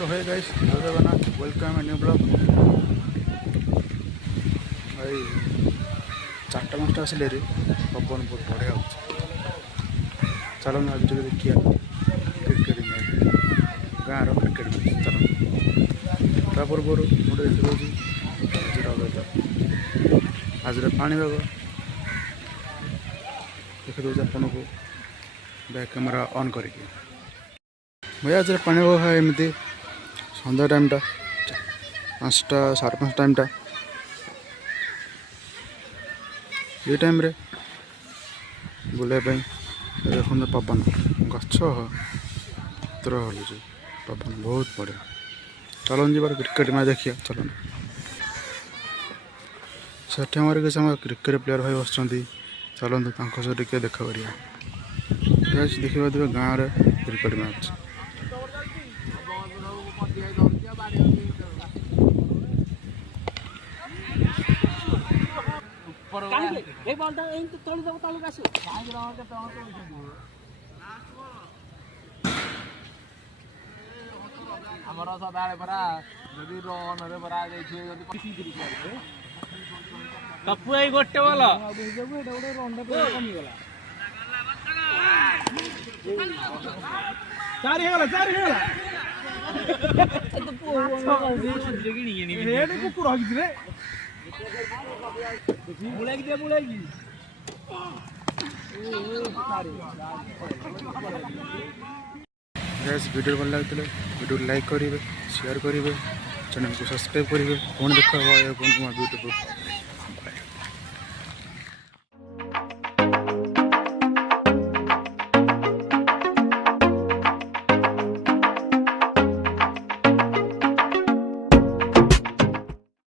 तो है guys Jagannath welcome new blog भाई 4टा 5टा आसिले रे पवन बहुत बढ़िया हो चलो ना आज देखिए क्रिकेट मैच गाँव क्रिकेट मैच चलो ता पूर्व गोटे देखी आज पाणीपाग देखी दूसरे आपन को बैक कैमेरा ऑन करके भाई आज पाणीपाग है एमती सन्ध्या टाइमटा 5टा 5:30 टाइमटा ये टाइम रे बुलाइप देखते पवन गछ पत्र हलुचे पवन बहुत बढ़िया चलन जी क्रिकेट मैच देखिए चलन से किसी क्रिकेट प्लेयर भाई बस चलते सहित टे देखा करिए देखा गाँव में क्रिकेट मैच ଆମର ସଦାବେଳେ ପରା ଯଦି ରନରେ ପରା ଯାଇଥିବେ ଯଦି କପୁ ଏଇ ଗୋଟେ ବଲ ଚାରି ହେଇଗଲା କୁକୁର ହକିରେ ବୁଲାଇକି ଦିଏ ବୁଲାଇକି गैस वीडियो भल लगे वीडियो लाइक करेंगे शेयर करेंगे चैनल को सब्सक्राइब करेंगे कौन देखा यूट्यूब